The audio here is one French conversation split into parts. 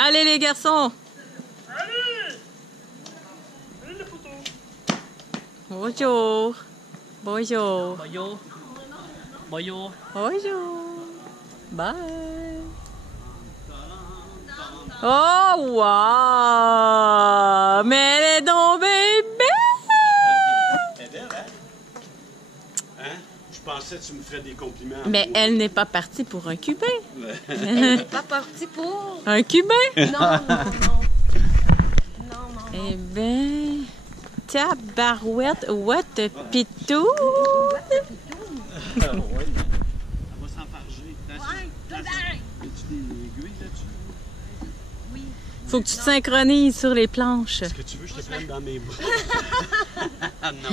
Allez les garçons! Bonjour! Bonjour! Bonjour! Bonjour! Bonjour! Bye! Oh wow! Mais elle est donc belle! Elle est belle, hein? Hein? Je pensais que tu me ferais des compliments. Mais elle n'est pas partie pour un cubain. Elle n'est pas partie pour... Un cubain? Non, non, non. Non, non, non. Eh ben, tabarouette, what a pitou! Elle va s'enfarger. As-tu des aiguilles là-dessus? Oui. Faut que tu te synchronises sur les planches. Est-ce que tu veux que je te prenne dans mes bras? Non.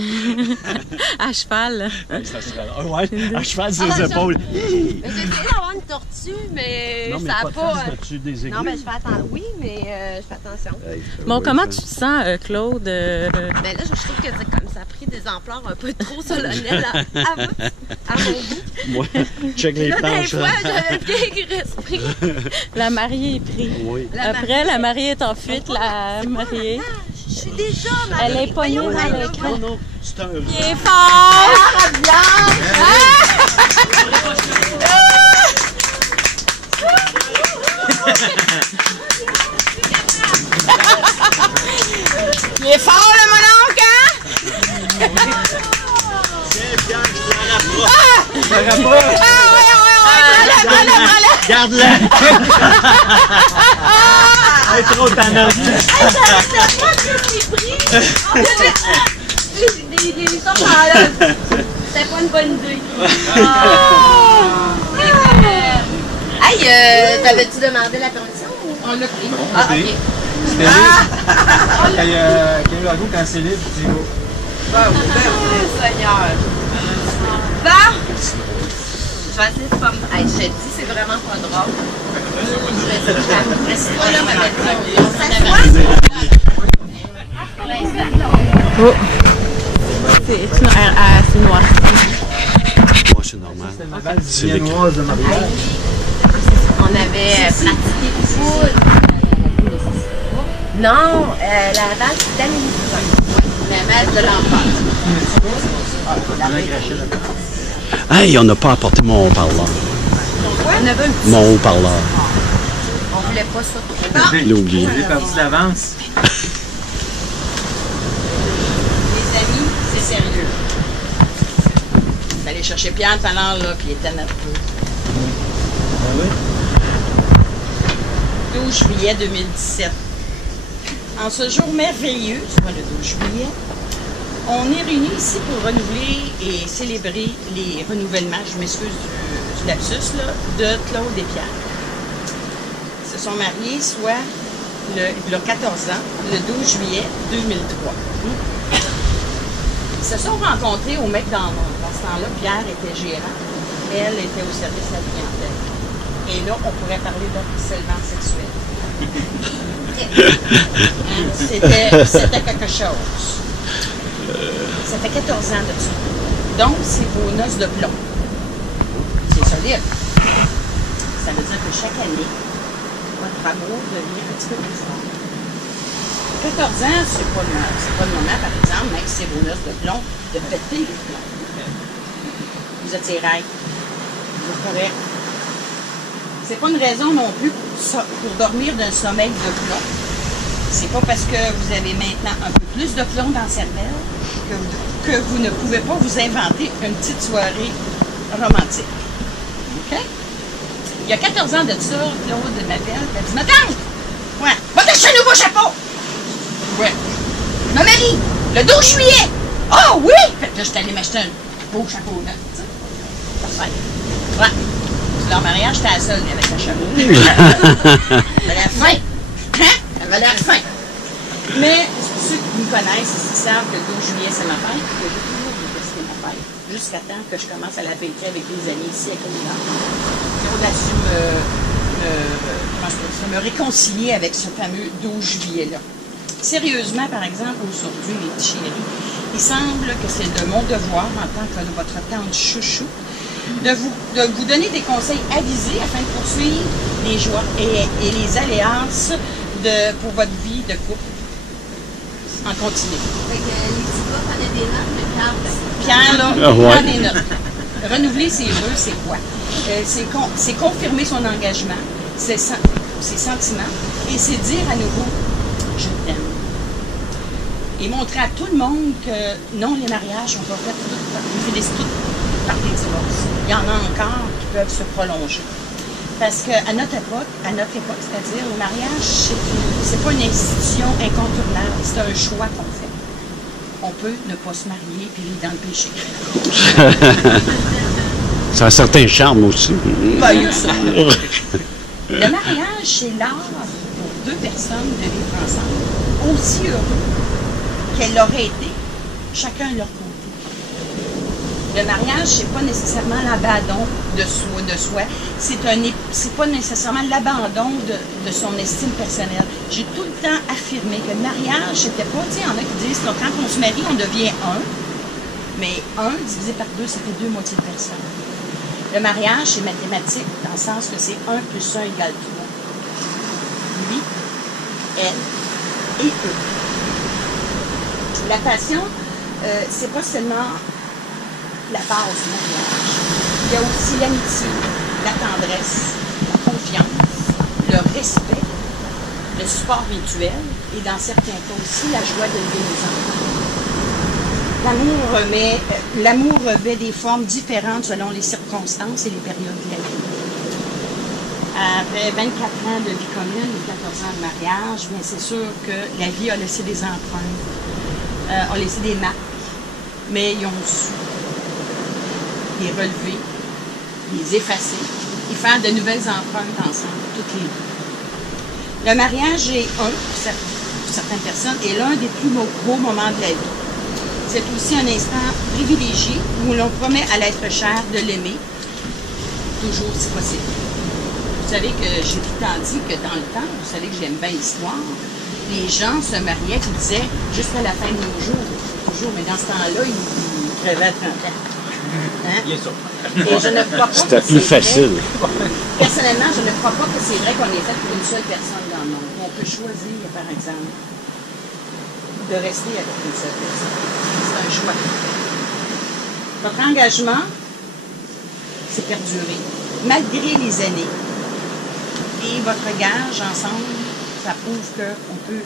À cheval. Ça serait... Ah ouais, à cheval sur les épaules. J'ai essayé d'avoir une tortue, mais Non, mais ça n'a pas... As-tu des aiguilles? Non, mais je fais attention. Oui, mais je fais attention. Bon, comment tu te sens, Claude? Mais là, je trouve que c'est comme ça a pris des ampleurs un peu trop solennelles à mon goût. Moi, check les Là, des planches. fois, j'ai bien respect. La mariée est prise. Oui. Après, la mariée est en fuite, la mariée. Je suis déjà mariée. Elle est pognée Voyons, dans elle, l'écran. Non, non, c'est un... Il est fort! Il est fort, le mononcle, hein? Tiens, Pierre, je te la rapproche. Prends-la! Garde-la! Elle est trop tannante. C'était pas une bonne idée. Hey, t'avais-tu demandé la permission? On l'a pris. Ah, ok. Quand c'est libre, tu dis go. Seigneur. Bah! Je vais essayer de pas me... Hey, je te dis, c'est vraiment pas drôle. Je vais essayer de faire à peu près ça, là, ma belle. On s'assoit? Oh! C'est noir. Moi, c'est normal. C'est viennoise de mariage. On avait pratiqué beaucoup. Non, la danse d'Amélie Poulain. La messe de l'enfant. Hey, on n'a pas apporté mon haut-parleur. On avait un petit... Mon haut-parleur. On voulait pas ça trop. Je l'ai oublié. J'ai perdu d'avance. Les amis, c'est sérieux. J'allais chercher Pierre tout à l'heure, là, puis il était nerveux. 12 juillet 2017. En ce jour merveilleux, soit le 12 juillet, on est réunis ici pour renouveler et célébrer les renouvellements, je m'excuse du lapsus, là, de Claude et Pierre. Ils se sont mariés, soit il y a 14 ans, le 12 juillet 2003. Ils se sont rencontrés au McDonald's. Dans ce temps-là, Pierre était gérant, elle était au service à la clientèle. Et là, on pourrait parler d'harcèlement sexuel. C'était quelque chose. Ça fait 14 ans de ça. Donc, c'est vos noces de plomb. C'est solide. Ça veut dire que chaque année, votre amour devient un petit peu plus fort. 14 ans, c'est pas le moment, par exemple, même si c'est vos noces de plomb, de péter les plombs. Vous êtes rails. Vous êtes correct. C'est pas une raison non plus pour dormir d'un sommeil de plomb. C'est pas parce que vous avez maintenant un peu plus de plomb dans la cervelle que vous ne pouvez pas vous inventer une petite soirée romantique. OK? Il y a 14 ans de ça, Claude m'appelle, elle dit « Ma tante! Ouais, va t'acheter un nouveau chapeau! » Ouais. « Ma Marie, le 12 juillet! »« Oh oui! » Fait que là, je suis allée m'acheter un beau chapeau neuf, tu sais. Parfait. Ouais. Leur mariage, j'étais la seule avec la chapeau. Elle avait l'air fin. Hein? Elle avait l'air fin. Mais ceux qui me connaissent, ils savent que le 12 juillet, c'est ma fête. Que j'ai toujours détesté ma fête. Jusqu'à temps que je commence à la fêter avec des amis ici à Communard. On a su me réconcilier avec ce fameux 12 juillet-là. Sérieusement, par exemple, aujourd'hui, mes petits chéris, il semble que c'est de mon devoir, en tant que votre tante chouchou, de vous donner des conseils avisés afin de poursuivre les joies et les aléances pour votre vie de couple en continu. Fait que les petits gars prenaient des notes, mais Pierre, là, Ah, ouais. prend des notes. Renouveler ses vœux, c'est quoi? C'est confirmer son engagement, ses sentiments, et c'est dire à nouveau « je t'aime ». Et montrer à tout le monde que non, les mariages sont pas faits ils finissent tous par des divorces. Il y en a encore qui peuvent se prolonger. Parce qu'à notre époque, c'est-à-dire le mariage, c'est pas une institution incontournable, c'est un choix qu'on fait. On peut ne pas se marier puis vivre dans le péché. Ça a un certain charme aussi. Ben, il y a ça. Le mariage, c'est l'art pour deux personnes de vivre ensemble, aussi heureux qu'elles l'auraient été, chacun de leur côté. Le mariage, c'est pas nécessairement l'abandon de soi. C'est pas nécessairement l'abandon de son estime personnelle. J'ai tout le temps affirmé que le mariage, c'était pas, tu sais, il y en a qui disent que quand on se marie, on devient un, mais un divisé par deux, ça fait deux moitiés de personne. Le mariage, c'est mathématique, dans le sens que c'est 1 plus 1 égale 3. Lui, elle et eux. La passion, c'est pas seulement la base du mariage. Il y a aussi l'amitié, la tendresse, la confiance, le respect, le support mutuel et dans certains cas aussi la joie de lever les enfants. L'amour revêt des formes différentes selon les circonstances et les périodes de la vie. Après 24 ans de vie commune et 14 ans de mariage, bien c'est sûr que la vie a laissé des empreintes, a laissé des marques, mais ils ont su les relever, les effacer et faire de nouvelles empreintes ensemble, toutes les deux. Le mariage est pour certaines personnes, est l'un des plus beaux moments de la vie. C'est aussi un instant privilégié où l'on promet à l'être cher de l'aimer, toujours si possible. Vous savez que j'ai tout le temps dit que dans le temps, vous savez que j'aime bien l'histoire, les gens se mariaient et disaient jusqu'à la fin de nos jours, toujours, mais dans ce temps-là, ils crevaient à 30 ans. Hein? Bien sûr. Et je ne crois pas C'était que plus c'est facile. vrai. Personnellement, je ne crois pas que c'est vrai qu'on est fait pour une seule personne dans le monde. On peut choisir, par exemple, de rester avec une seule personne. C'est un choix. Votre engagement, c'est perdurer, malgré les années. Et votre gage ensemble, ça prouve qu'on peut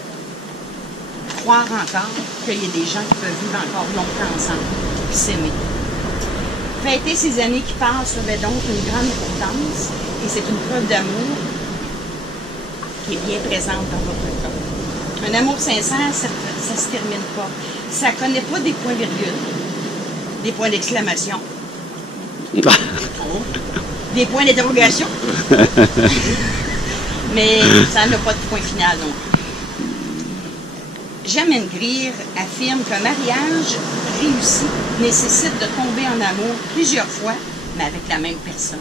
croire encore qu'il y a des gens qui peuvent vivre encore longtemps ensemble, puis s'aimer. Fêter ces années qui passent revêt donc une grande importance et c'est une preuve d'amour qui est bien présente dans votre cas. Un amour sincère, ça ne se termine pas. Ça ne connaît pas des points-virgules, des points d'exclamation, des points d'interrogation, mais ça n'a pas de point final non plus. Jamais Greer affirme qu'un mariage réussi nécessite de tomber en amour plusieurs fois, mais avec la même personne.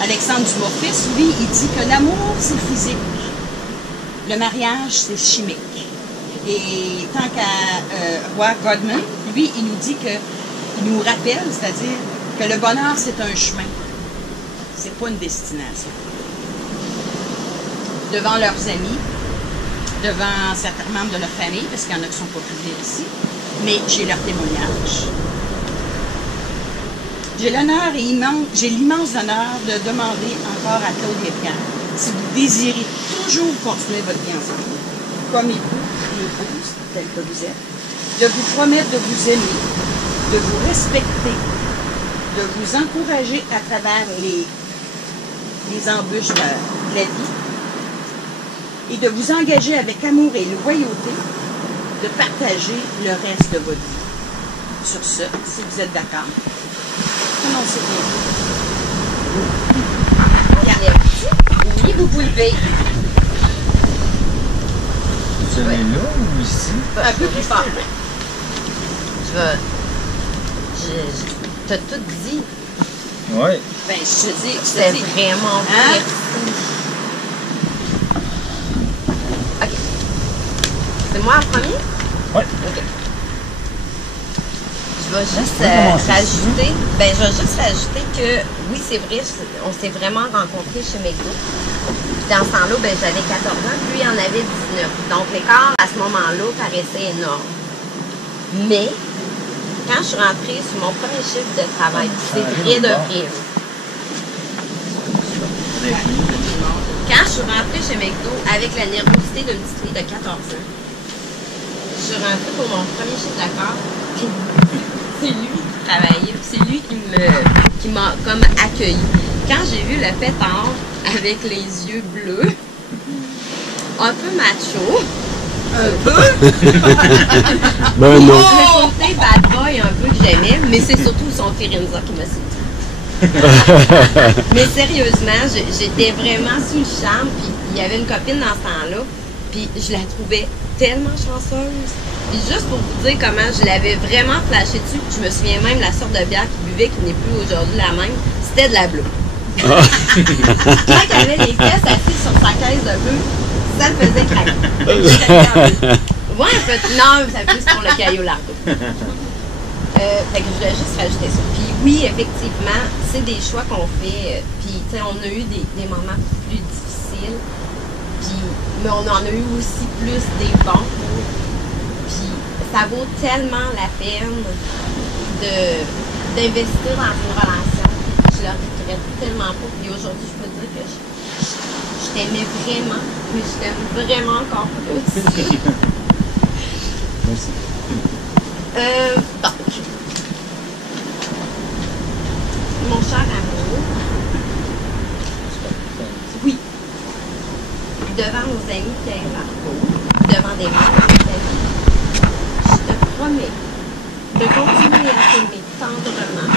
Alexandre Dumas-Fils, lui, il dit que l'amour, c'est physique. Le mariage, c'est chimique. Et tant qu'à Roy Godman, lui, il nous dit que, il nous rappelle, c'est-à-dire que le bonheur, c'est un chemin. C'est pas une destination. Devant leurs amis, devant certains membres de leur famille, parce qu'il y en a qui ne sont pas publiés ici, mais j'ai leur témoignage. J'ai l'immense honneur de demander encore à Claude et Pierre, si vous désirez toujours continuer votre vie ensemble, comme époux et épouse, tel que vous êtes, de vous promettre de vous aimer, de vous respecter, de vous encourager à travers les embûches de la vie, et de vous engager avec amour et loyauté, de partager le reste de votre vie. Sur ce, si vous êtes d'accord, prononcez bien. Oui, vous pouvez. Tu es là ou ici? Un peu plus fort. T'as tout dit. Oui. Ben, je te dis, C'est vraiment Hein? merci. OK. C'est moi en premier? Oui. OK. Je Je vais juste rajouter, que oui, c'est vrai, on s'est vraiment rencontrés chez McDo. Puis dans ce temps-là, j'avais 14 ans, lui en avait 19. Donc l'écart à ce moment-là paraissait énorme. Mais quand je suis rentrée sur mon premier chiffre de travail, c'est vrai de vrai. Quand je suis rentrée chez McDo avec la nervosité d'une petite fille de 14 ans, je suis rentrée pour mon premier chiffre d'accord. C'est lui qui travaillait, c'est lui qui m'a comme accueilli. Quand j'ai vu le pétard avec les yeux bleus, un peu macho, un peu. Ben non. Le côté bad boy un peu que j'aimais, mais c'est surtout son Firenza qui m'a séduit. Mais sérieusement, j'étais vraiment sous le charme, puis il y avait une copine dans ce temps-là, puis je la trouvais tellement chanceuse. Puis juste pour vous dire comment je l'avais vraiment flashé dessus, je me souviens même de la sorte de bière qu'il buvait, qui n'est plus aujourd'hui la même, c'était de la bleue. Quand il avait les pièces assises sur sa caisse de bleu, ça le faisait craquer. Ouais, non, ça plus pour le caillou largo. Fait que je voulais juste rajouter ça. Puis oui, effectivement, c'est des choix qu'on fait. Puis, tu sais, on a eu des moments plus difficiles. Puis, mais on en a eu aussi plus des bons. Puis, ça vaut tellement la peine d'investir dans une relation. Je le regrette tellement pas. Puis aujourd'hui, je peux dire que je t'aimais vraiment, mais je t'aime vraiment encore plus. Merci. Donc, mon cher amour, oui, devant nos amis Pierre et Marco, devant des mères et des amis, je te promets de continuer à t'aimer tendrement,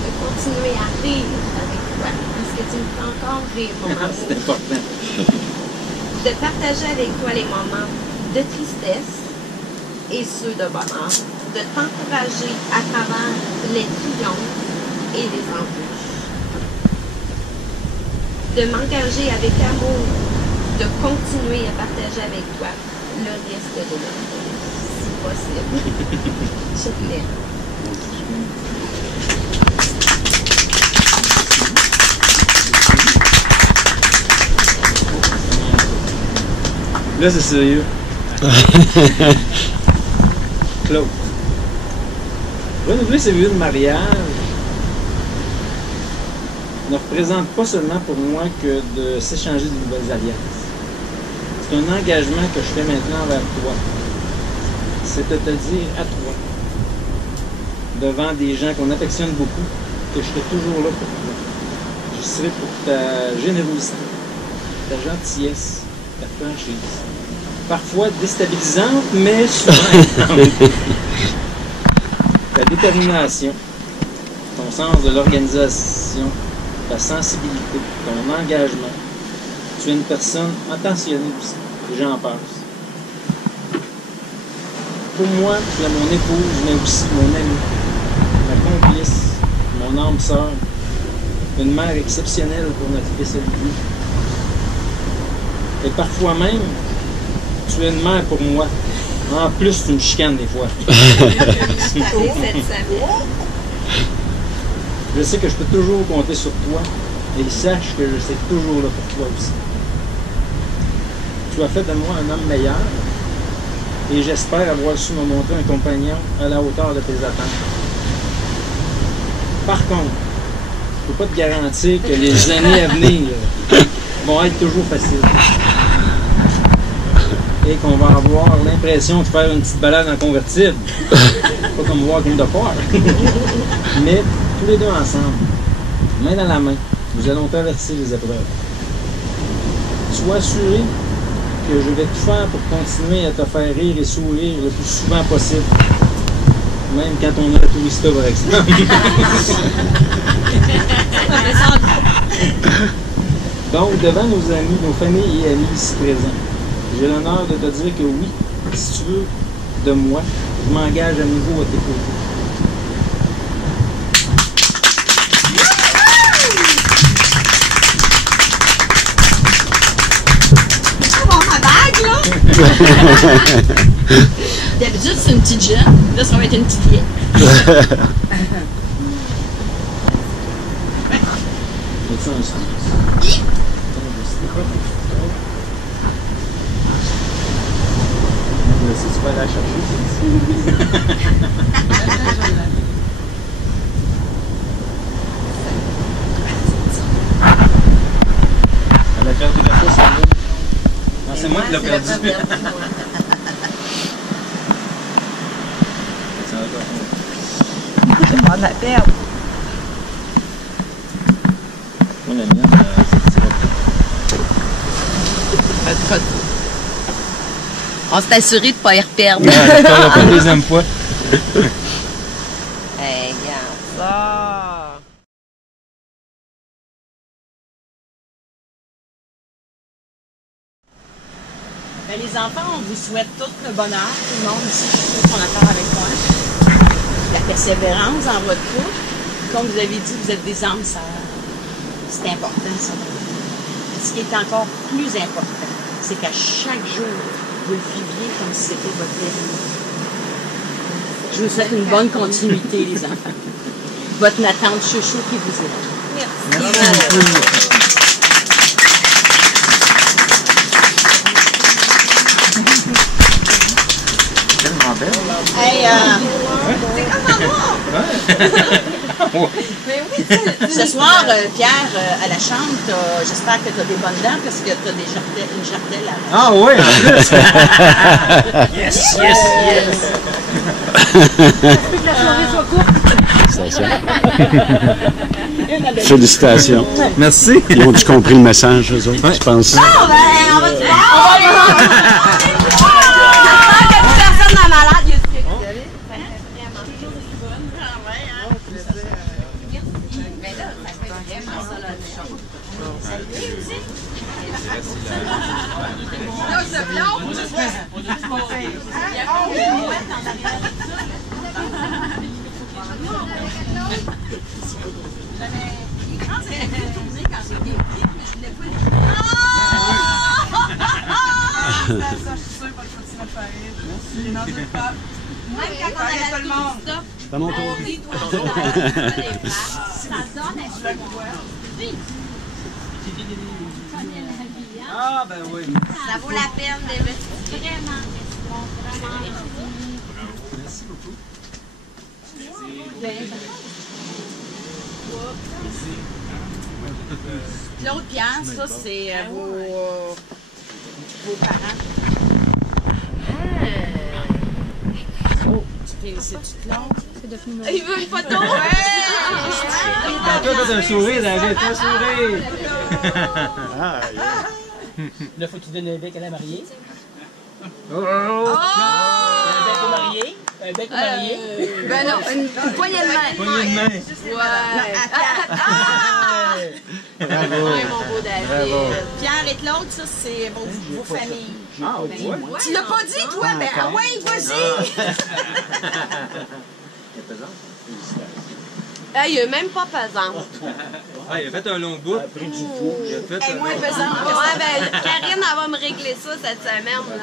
de continuer à rire avec toi, parce que tu me fais encore rire, mon amour. C'est important. De partager avec toi les moments de tristesse et ceux de bonheur, de t'encourager à travers les triomphes et les embûches, de m'engager avec amour, de continuer à partager avec toi le reste de notre vie, si possible. Je t'aime. Là, c'est sérieux. Claude. Renouveler ses vœux de mariage ne représente pas seulement pour moi que de s'échanger de nouvelles alliances. C'est un engagement que je fais maintenant envers toi. C'est de te dire à toi, devant des gens qu'on affectionne beaucoup, que je serai toujours là pour toi. Je serai pour ta générosité, ta gentillesse, ta franchise. Parfois déstabilisante, mais souvent intense. Ta détermination, ton sens de l'organisation, ta sensibilité, ton engagement. Tu es une personne attentionnée aussi, et j'en passe. Pour moi, tu es mon épouse, mais aussi mon amie, ma complice, mon âme sœur, une mère exceptionnelle pour notre fils Olivier. Et parfois même, tu es une mère pour moi. En plus, tu me chicanes des fois. Je sais que je peux toujours compter sur toi et sache que je serai toujours là pour toi aussi. Tu as fait de moi un homme meilleur et j'espère avoir su me montrer un compagnon à la hauteur de tes attentes. Par contre, je ne peux pas te garantir que les années à venir vont être toujours faciles. Et qu'on va avoir l'impression de faire une petite balade en convertible. Pas comme Walking the Park. Mais tous les deux ensemble, main dans la main, nous allons traverser les épreuves. Sois assuré que je vais tout faire pour continuer à te faire rire et sourire le plus souvent possible. Même quand on est à Tourista, par exemple. Donc, devant nos amis, nos familles et amis ici présents, j'ai l'honneur de te dire que oui, si tu veux de moi, je m'engage à nouveau à tes côtés. Ma bague, là! D'habitude, c'est une petite jeune. Là, ça va être une petite vieille. As-tu un sens? Si tu vas aller la chercher, elle a perdu la place, celle-là. Non, c'est moi qui l'ai perdu. J'ai pas de la perdre. Moi, la mienne, c'est tiré. On s'est assuré de ne pas y reperdre. Ouais, pas une deuxième fois. Hey, regarde ça. Ben, les enfants, on vous souhaite tout le bonheur, tout le monde ici, je suis qu'on d'accord avec moi. La persévérance dans votre couple. Comme vous avez dit, vous êtes des âmes sœurs. C'est important, ça. Ce qui est encore plus important, c'est qu'à chaque jour, vous le viviez comme si c'était votre dernier. Je vous souhaite une bonne continuité, les enfants. Votre tante Chouchou qui vous aime. Merci. Tellement belle. Hey, C'est comme maman. Mais oui, ce soir, Pierre, à la chambre, j'espère que tu as des bonnes dents parce que tu as une jartelle à la Ah oui! Yes, yes, yes! Que la soirée soit courte. C'est ça. Félicitations. Merci. Ils ont-tu compris le message, eux autres, je pense? on va personne n'a malade. C'est à mon tour. Ah ben oui. Ça vaut la peine d'investir. Vraiment. Merci beaucoup. Claude, Pierre, ça, c'est vos parents. C'est-tu Claude? Il veut une photo? Ben, toi, t'as un sourire, David, t'as un sourire. Là, faut que tu donnes un bec à la mariée. Oh! Un bec au marié. Un bec au marié. Ben non, une poignée de main. Poignée de main. Ouais. Bravo. Ouais, mon beau David. Bravo. Pierre et Claude, ça, c'est vos familles. Ah, ouais. Tu l'as pas dit, toi? Ben, ah ouais, vas-y! Hey, il est même pas pesant. Ah, il a fait un long bout. Il a fait Elle est moins pesante. Ouais, ben, Karine, elle va me régler ça cette semaine. Là.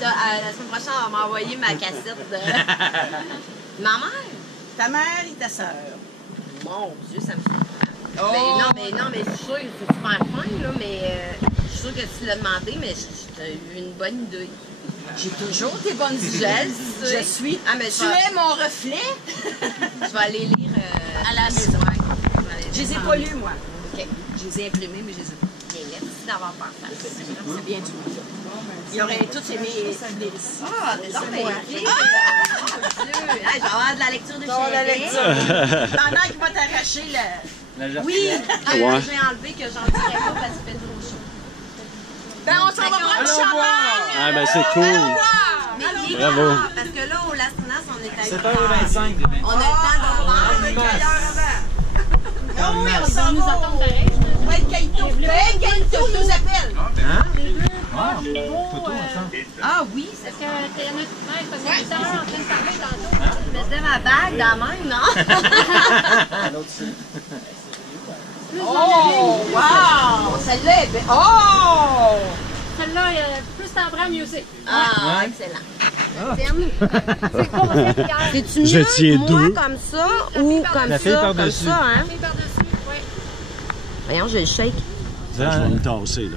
La semaine prochaine, elle va m'envoyer ma cassette de. Ma mère? Ta mère et ta sœur. Mon Dieu, ça me fait. Oh. Mais je suis sûre que c'est super fin, là, mais je suis sûre que tu l'as demandé, mais j'ai eu une bonne idée. J'ai toujours tes bonnes idées. Je suis. Ah, mais Tu es mon reflet. Je vais aller lire À la maison. Ouais. Je les ai pas lus, moi. OK. Je les ai imprimés, mais je les ai pas. Bien, merci d'avoir pensé à ça. C'est bien du tout. Ils auraient tous aimé les Ah, c'est donc bien écrit. Mon Dieu. Hey, je vais avoir de la lecture de chérie. Pendant qu'il va t'arracher le. Oui, Ouais. j'ai enlevé que j'en dirais pas parce qu'il fait trop chaud. Ben, on s'en va prendre du champagne! Ah, ben c'est cool. Mais il est Bravo. tard, parce que là, au Las Tunas, on est à 7h25. On a le temps d'en prendre. Oh oui, on s'en va. Ouais, Gaïto. Hey, Gaïto nous appelle. Hein? Ah, photo ensemble. Ah oui, c'est que t'es un autre frère, parce que j'étais en train de parler tantôt. Je mettais ma bague dans la main, non? Oh, wow! Celle-là est belle. Oh! Celle-là, plus t'en prends, mieux c'est. Ah, excellent. C'est-tu Je mieux, tiens moi, deux. comme ça, ou comme La fille ça, comme par-dessus. ça, hein? Voyons, j'ai le shake. Je vais me tasser, là.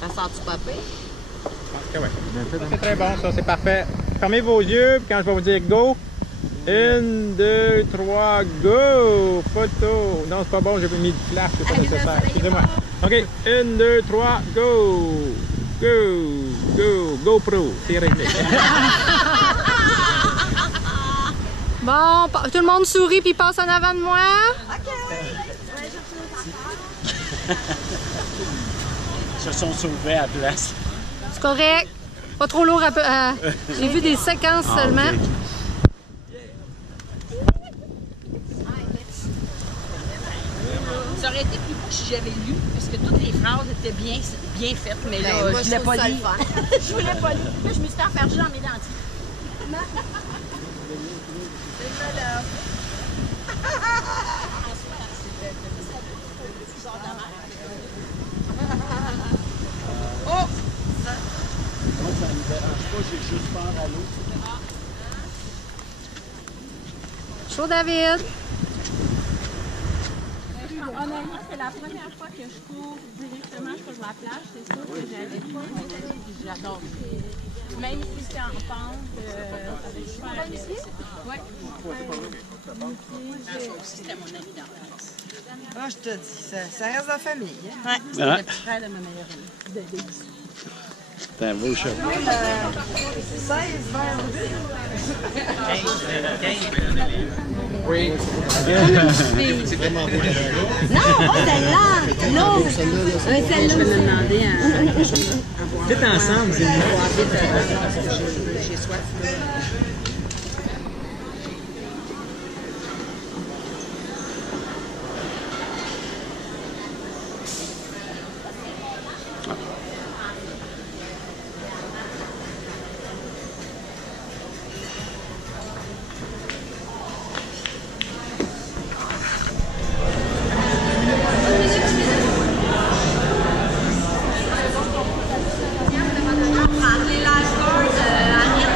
Ça sort-tu pas pire? Ouais. C'est très bon, ça, c'est parfait. Fermez vos yeux, puis quand je vais vous dire go, 1, 2, 3, go! Photo! Non, c'est pas bon, j'ai mis du flash, c'est pas nécessaire. Excusez-moi. OK, 1, 2, 3, go! Go! Go! GoPro! C'est réglé. Bon, tout le monde sourit puis passe en avant de moi. Ils se sont sauvés à la place. C'est correct. Pas trop lourd à... J'ai vu des séquences seulement. OK. Ça aurait été plus beau si j'avais lu, parce que toutes les phrases étaient bien faites, mais là, Ben, moi, je voulais pas trouve ça lire. le fun. Je voulais pas lire. Là, je me suis fait enferger dans mes dentiers. Oh! Moi, ça ne me dérange pas, j'ai juste peur à l'eau. Chaud, David. Honnêtement, c'est la première fois que je cours directement sur la plage. C'est sûr que j'avais pas essayé, puis j'adore. Même si c'est en pente, avec super bien. Ouais. C'était mon ami d'enfance. Ah, je te dis, ça reste dans la famille. Hein? Ouais, c'est Ouais. le petit frère de ma meilleure amie. C'est un beau chapeau. 16 vers Oui. Non, pas celle-là! Non! Celle-là. Je vais me demander à Faites ensemble, c'est mieux. j'ai soif. Les lifeguards, Agnès,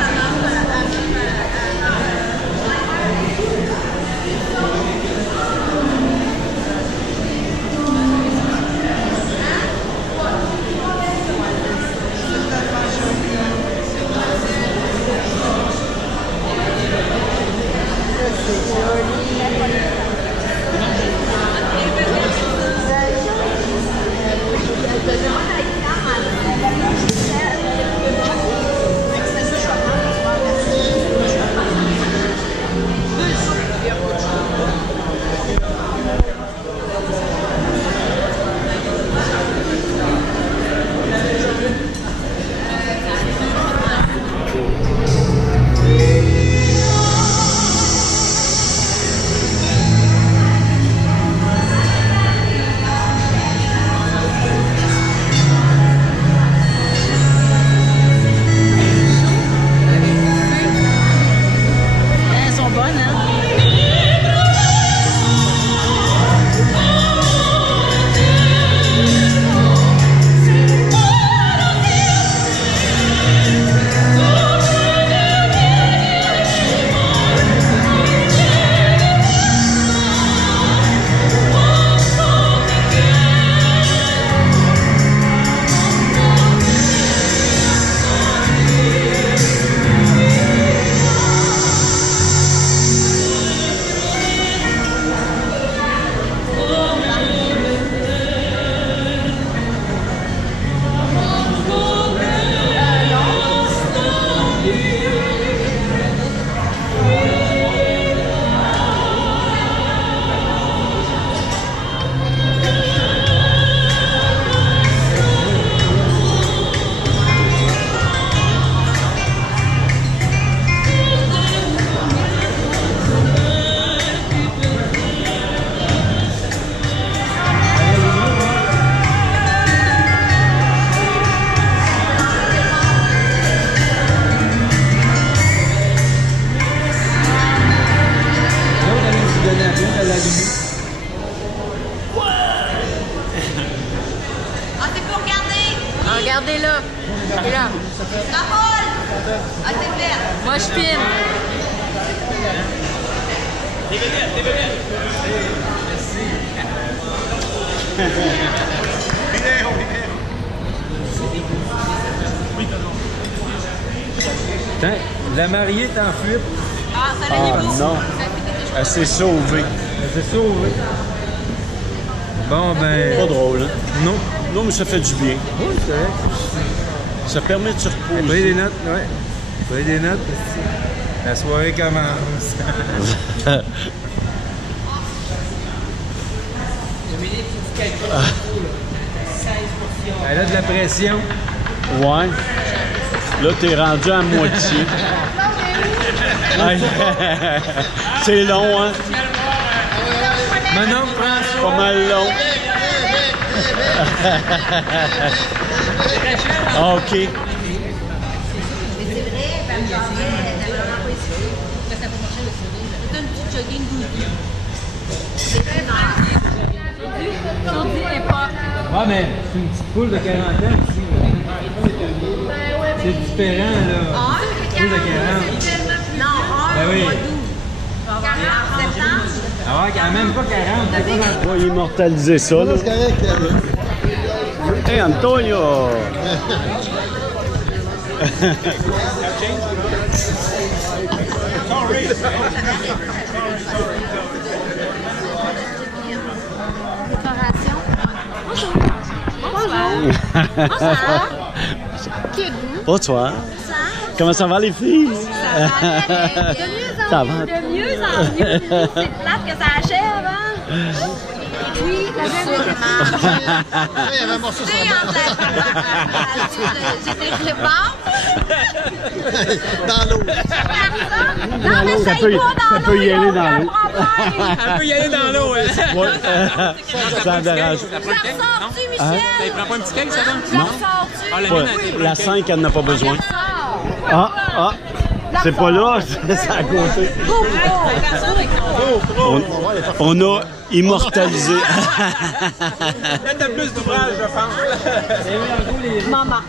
Regardez-là. Et là. Ah, t'es belle. Moi, je filme. Tiens, la mariée est en fuite. Ah, ça Ah non, elle s'est sauvée. Elle s'est sauvée. Bon, ben... Pas drôle, hein? Non. Non, mais ça fait du bien. Oui, c'est vrai. Ça permet de se reposer. Prenez des notes, ouais. Prenez des notes. La soirée commence. Elle a de la pression. Ouais. Là, t'es rendu à moitié. C'est long, hein? Manon, prends ça. Pas mal long. Ah, OK. Mais c'est vrai, elle me parlait, elle était vraiment pas ici. Ça n'a pas marché le sourire. C'était une petite jogging goûtue. C'est très nice. Saudi époque. Ah, mais c'est une petite poule de 40 ans ici. C'est différent, là. Ah, Poule de 40. Non, Ben oui. 40 septembre. Ah ouais, quand même pas 40. C'est pas dans... On va immortaliser ça, là. C'est correct. Hey, Antonio! Décoration. Bonjour. Bonsoir. Qui êtes-vous? Bonsoir. Comment ça va, les filles? Ça va. Ça va. De mieux en mieux. C'est plate que ça achève, hein? Et puis, la deuxième question. Il y avait un morceau sur la J'étais prépare. dans l'eau. Non, mais Ça peut y aller dans l'eau. Elle peut y aller dans l'eau, hein? Ouais. Ça me dérange. Tu la ressors-tu, Michel? Ça prend pas un petit cake, ça, donc? Tu la ressors-tu? Ah, la Ouais. mienne, elle La 5, elle n'a pas besoin. Sors. Ah! C'est pas là, c'est à côté. On a immortalisé. Peut-être de plus d'ouvrage, je pense. Maman.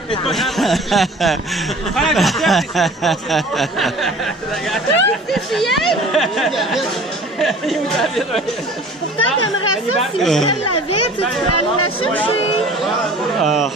C'est fillette? Pourtant, t'aimerais ça si Michel l'avait, tu pourrais aller la chercher. Ah.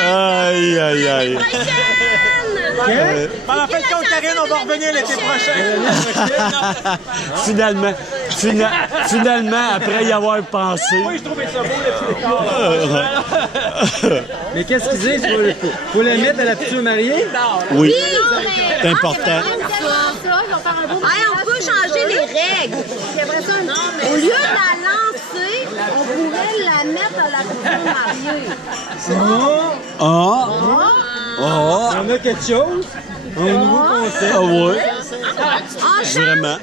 Aïe, aïe, aïe. En fin de compte, Karine, on va revenir l'été prochain. Finalement, après y avoir pensé. Oui, je trouvais ça beau, le petit Mais qu'est-ce qu'ils disent? Faut la mettre à la future mariée? Oui, c'est important. Hey, on peut changer les règles. Au lieu de la lancer, on pourrait la mettre à la future mariée. On a quelque chose? Un nouveau concept? Ah ouais.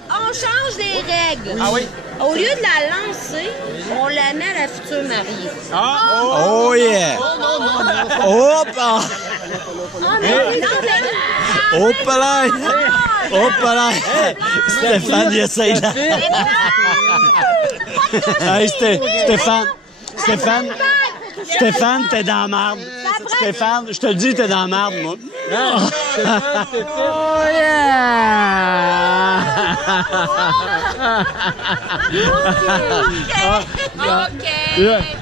On change les règles. Ah oui? Au lieu de la lancer, on la met à la future mariée. Oh yeah! Hop! Hop là! Hop là! Stéphane, il essaye de... Hey, Stéphane, t'es dans la marde. Stéphane, je te le dis, t'es dans la marde, moi. Stéphane, c'est fait. Oh yeah! OK.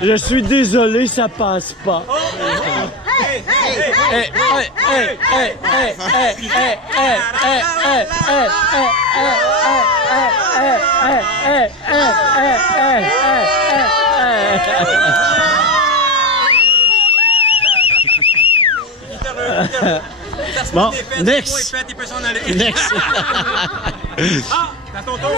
Je suis désolé, ça passe pas. Bon, next. Next. Ah, dans ton tour.